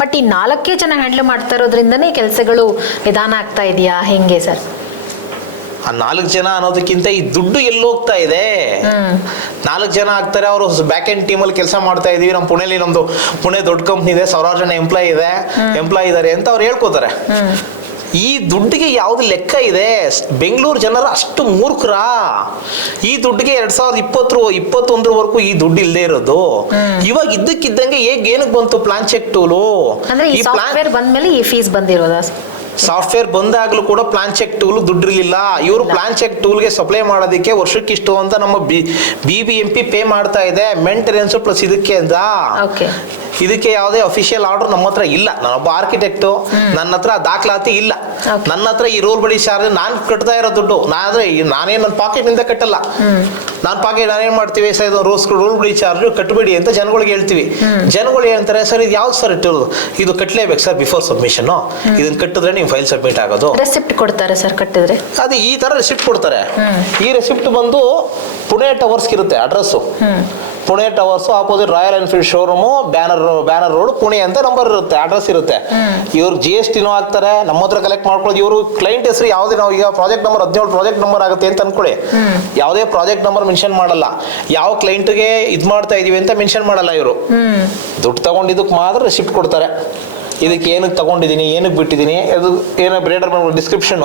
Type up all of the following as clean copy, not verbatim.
But ಈ 4 ಜನ handle ಮಾಡ್ತಾ ಇರೋದ್ರಿಂದನೇ ಕೆಲಸಗಳು ನಿಧಾನ ಆಗ್ತಾ ಇದೆಯಾ ಹೆಂಗೆ ಸರ್? ಆ 4 ಜನ ಅನ್ನೋದಕ್ಕಿಂತ ಈ ದುಡ್ಡು ಎಲ್ಲಿ ಹೋಗ್ತಾ ಇದೆ. 4 ಜನ ಆಗ್ತಾರೆ, ಅವರು ಬ್ಯಾಕ್ ಎಂಡ್ ಟೀಮಲ್ಲಿ ಕೆಲಸ ಮಾಡ್ತಾ ಇದೀವಿ, ನಮ್ಮ ಪುಣೆ ದೊಡ್ಡ ಕಂಪ್ನಿ ಇದೆ, 1000 ಜನ ಎಂಪ್ಲಾಯ್ ಇದ್ದಾರೆ ಅಂತ ಅವ್ರು ಹೇಳ್ಕೋತಾರೆ. ಈ ದುಡ್ಡಿಗೆ ಯಾವ್ದು ಲೆಕ್ಕ ಇದೆ? ಬೆಂಗಳೂರು ಜನರು ಅಷ್ಟು ಮೂರ್ಖರ? ಈ ದುಡ್ಡಿಗೆ 2021 ಈ ದುಡ್ಡು ಇಲ್ಲದೆ ಇರೋದು. ಇವಾಗ ಇದ್ದಕ್ಕಿದ್ದಂಗೆ ಏನಕ್ಕೆ ಬಂತು ಪ್ಲಾನ್ ಚೆಕ್ ಟೂಲು? ಈ ಸಾಫ್ಟ್ವೇರ್ ಬಂದ್ಮೇಲೆ ಈ ಫೀಸ್ ಬಂದಿರೋದಾ? ಸಾಫ್ಟ್ವೇರ್ ಬಂದಾಗ್ಲೂ ಕೂಡ ಪ್ಲಾನ್ ಚೆಕ್ ಟೂಲ್ ದುಡ್ಡಿರ್ಲಿಲ್ಲ. ಇವರು ಪ್ಲಾನ್ ಚೆಕ್ ಟೂಲ್ಗೆ ಸಪ್ಲೈ ಮಾಡೋದಕ್ಕೆ ವರ್ಷಕ್ಕಿಷ್ಟು ಅಂತ ನಮ್ಮ BBMP ಪೇ ಮಾಡ್ತಾ ಇದೆ, ಮೇಂಟೆನೆನ್ಸ್ ಪ್ಲಸ್ ಇದಕ್ಕೆ ಅಂತ. ಇದಕ್ಕೆ ಯಾವುದೇ ಅಫಿಷಿಯಲ್ ಆರ್ಡರ್ ನಮ್ಮ ಹತ್ರ ಇಲ್ಲ. ನಾನೊಬ್ಬ ಆರ್ಕಿಟೆಕ್ಟು, ನನ್ನ ಹತ್ರ ದಾಖಲಾತಿ ಇಲ್ಲ. ನನ್ನ ಹತ್ರ ಈ ರೋಲ್ ಬಡಿ ಚಾರ್ಜ್ ನಾನು ಕಟ್ತಾ ಇರೋ ದುಡ್ಡು ನಾನೇನು ನನ್ನ ಪಾಕೆಟ್ ನಿಂದ ಕಟ್ಟಲ್ಲ. ನಾನೇನ್ ಮಾಡ್ತೀವಿ ಸರ್, ರೋಲ್ ಬಡಿ ಚಾರ್ಜ್ ಕಟ್ಟಬೇಡಿ ಅಂತ ಜನಗಳಿಗೆ ಹೇಳ್ತೀವಿ. ಜನಗಳು ಹೇಳ್ತಾರೆ, ಸರ್ ಇದು ಯಾವ್ದು ಸರ್ ಇದು ಕಟ್ಟಲೇಬೇಕು ಸರ್ ಬಿಫೋರ್ ಸಬ್ಮಿಷನ್, ಇದನ್ನ ಕಟ್ಟಿದ್ರೆ ನೀವು ಫೈಲ್ ಸಬ್ಮಿಟ್ ಆಗೋದು. ರೆಸಿಪ್ಟ್ ಕೊಡ್ತಾರೆ ಸರ್ ಕಟ್ಟಿದ್ರೆ? ಅದು ಈ ತರ ರೆಸಿಪ್ಟ್ ಕೊಡ್ತಾರೆ. ಈ ರೆಸಿಪ್ಟ್ ಬಂದು ಪುಣೆ ಟವರ್ಸ್ ಇರುತ್ತೆ address. Pune towers opposite royal Enfield showroom, banner road Pune ಅಂತ ನಂಬರ್ ಇರುತ್ತೆ, ಅಡ್ರೆಸ್ ಇರುತ್ತೆ. ಇವ್ರು GST ಹಾಕ್ತಾರೆ, ನಮ್ಮ ಹತ್ರ ಕಲೆಕ್ಟ್ ಮಾಡ್ಕೊಳ್ಳೋದು. ಇವರು ಕ್ಲೈಂಟ್ ಹೆಸರು ಯಾವುದೇ, ನಾವು ಈಗ ಪ್ರಾಜೆಕ್ಟ್ ನಂಬರ್ 17 ಪ್ರಾಜೆಕ್ಟ್ ನಂಬರ್ ಆಗುತ್ತೆ ಅಂತ ಅನ್ಕೊಳ್ಳಿ, ಯಾವುದೇ ಪ್ರಾಜೆಕ್ಟ್ ನಂಬರ್ ಮೆನ್ಷನ್ ಮಾಡಲ್ಲ. ಯಾವ ಕ್ಲೈಂಟ್ಗೆ ಇದ್ ಮಾಡ್ತಾ ಇದೀವಿ ಅಂತ ಮೆನ್ಷನ್ ಮಾಡಲ್ಲ. ಇವರು ದುಡ್ಡು ತಗೊಂಡಿದ್ದಕ್ಕೆ ಮಾತ್ರ ರೆಸಿಪ್ಟ್ ಕೊಡ್ತಾರೆ. ಇದಕ್ಕೆ ಏನಕ್ಕೆ ತಗೊಂಡಿದ್ದೀನಿ, ಏನಕ್ಕೆ ಬಿಟ್ಟಿದ್ದೀನಿ, ಅದು ಏನೋ ಗ್ರೇಟರ್ ಬೆಂಗಳೂರು ಡಿಸ್ಕ್ರಿಪ್ಷನ್.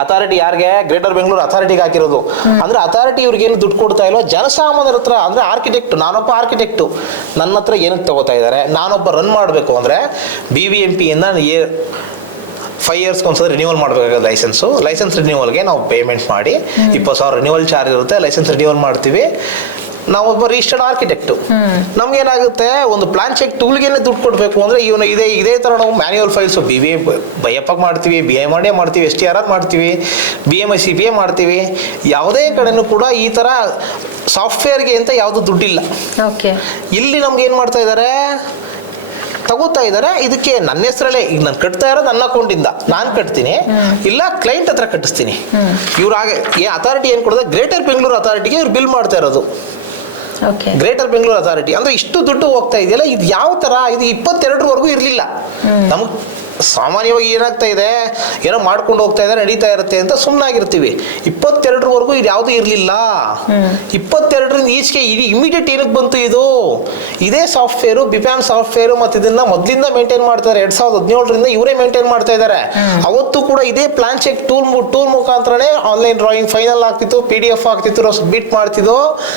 ಅಥಾರಿಟಿ ಯಾರಿಗೆ? ಗ್ರೇಟರ್ ಬೆಂಗಳೂರು ಅಥಾರಿಟಿಗೆ ಹಾಕಿರೋದು. ಅಂದ್ರೆ ಅಥಾರಿಟಿ ಇವ್ರಿಗೆ ಏನು ದುಡ್ಡು ಕೊಡ್ತಾ ಇಲ್ವೋ, ಜನಸಾಮಾನ್ಯರ ಹತ್ರ, ಅಂದ್ರೆ ಆರ್ಕಿಟೆಕ್ಟ್, ನಾನೊಬ್ಬ ಆರ್ಕಿಟೆಕ್ಟು, ನನ್ನ ಹತ್ರ ಏನಕ್ಕೆ ತಗೋತಾ ಇದ್ದಾರೆ? ನಾನೊಬ್ಬ ರನ್ ಮಾಡಬೇಕು ಅಂದರೆ BBMP ಇಂದ 5 ಇಯರ್ಸ್ಗೆ ಒಂದ್ಸಲ ರಿನ್ಯೂವಲ್ ಮಾಡಬೇಕಾಗುತ್ತೆ ಲೈಸೆನ್ಸ್ ರಿನ್ಯೂವಲ್ಗೆ ನಾವು ಪೇಮೆಂಟ್ ಮಾಡಿ 20,000 ರಿನ್ಯೂವಲ್ ಚಾರ್ಜ್ ಇರುತ್ತೆ. ಲೈಸೆನ್ಸ್ ರಿನ್ಯೂವಲ್ ಮಾಡ್ತೀವಿ. ನಾವೊಬ್ಬ ರಿಜಿಸ್ಟರ್ಡ್ ಆರ್ಕಿಟೆಕ್ಟ್. ನಮ್ಗೇನಾಗುತ್ತೆ, ಒಂದು ಪ್ಲಾನ್ ಚೆಕ್ ಟೂಲ್ಗೆ ದುಡ್ಡು ಕೊಡಬೇಕು ಅಂದ್ರೆ ಇದೇ ತರ ನಾವು ಮ್ಯಾನ್ಯುವಲ್ ಫೈಲ್ಸ್ BF ಮಾಡ್ತೀವಿ, BI ಮಾಡ್ತೀವಿ, STRR ಮಾಡ್ತೀವಿ, BMI CPA ಮಾಡ್ತೀವಿ. ಯಾವುದೇ ಕಡೆನೂ ಕೂಡ ಈ ತರ ಸಾಫ್ಟ್ವೇರ್ಗೆ ಅಂತ ಯಾವುದು ದುಡ್ಡಿಲ್ಲ. ಇಲ್ಲಿ ನಮ್ಗೆ ಏನ್ ಮಾಡ್ತಾ ಇದ್ದಾರೆ, ತಗೋತಾ ಇದ್ದಾರೆ. ಇದಕ್ಕೆ ನನ್ನ ಹೆಸರಲ್ಲೇ ಈಗ ನಾನು ಕಟ್ತಾ ಇರೋದು ನನ್ನ ಅಕೌಂಟಿಂದ ನಾನು ಕಟ್ತೀನಿ, ಇಲ್ಲ ಕ್ಲೈಂಟ್ ಹತ್ರ ಕಟ್ಟಿಸ್ತೀನಿ. ಇವ್ರು ಅಥಾರಿಟಿ ಏನ್ ಕೊಡೋದು, ಗ್ರೇಟರ್ ಬೆಂಗಳೂರು ಅಥಾರಿಟಿಗೆ ಇವ್ರು ಬಿಲ್ ಮಾಡ್ತಾ ಇರೋದು. ಗ್ರೇಟರ್ ಬೆಂಗಳೂರು ಅಥಾರಿಟಿ ಅಂದ್ರೆ ಇಷ್ಟು ದುಡ್ಡು ಹೋಗ್ತಾ ಇದೆಯಲ್ಲ, ಇದು ಯಾವ ತರ? ಇದು 22ರವರೆಗೂ ಇರ್ಲಿಲ್ಲ. ನಮ್ಗೆ ಸಾಮಾನ್ಯವಾಗಿ ಏನಾಗ್ತಾ ಇದೆ, ಏನೋ ಮಾಡ್ಕೊಂಡು ಹೋಗ್ತಾ ಇದೆ, ನಡೀತಾ ಇರುತ್ತೆ ಅಂತ ಸುಮ್ಮನಾಗಿರ್ತೀವಿ. 22ರವರೆಗೂ ಇದು ಯಾವುದು ಇರಲಿಲ್ಲ. 22ರಿಂದ ಈಚೆಗೆ ಇಮಿಡಿಯೇಟ್ ಏನಕ್ಕೆ ಬಂತು ಇದು? ಇದೇ ಸಾಫ್ಟ್ವೇರು, BPAM ಸಾಫ್ಟ್ವೇರು, ಮತ್ತು ಇದನ್ನ ಮೊದಲಿಂದ ಮೇಂಟೈನ್ ಮಾಡ್ತಾರೆ. 2017ರಿಂದ ಇವರೇ ಮೇಂಟೈನ್ ಮಾಡ್ತಾ ಇದ್ದಾರೆ. ಅವತ್ತು ಕೂಡ ಇದೇ ಪ್ಲಾನ್ ಚೆಕ್ ಟೂಲ್ ಮುಖಾಂತರನೇ ಆನ್ಲೈನ್ ಡ್ರಾಯಿಂಗ್ ಫೈನಲ್ ಆಗ್ತಿತ್ತು, PDF ಆಗ್ತಿತ್ತು, ನಾವು ಸಬ್ಮಿಟ್ ಮಾಡ್ತಿದ್ದೋ.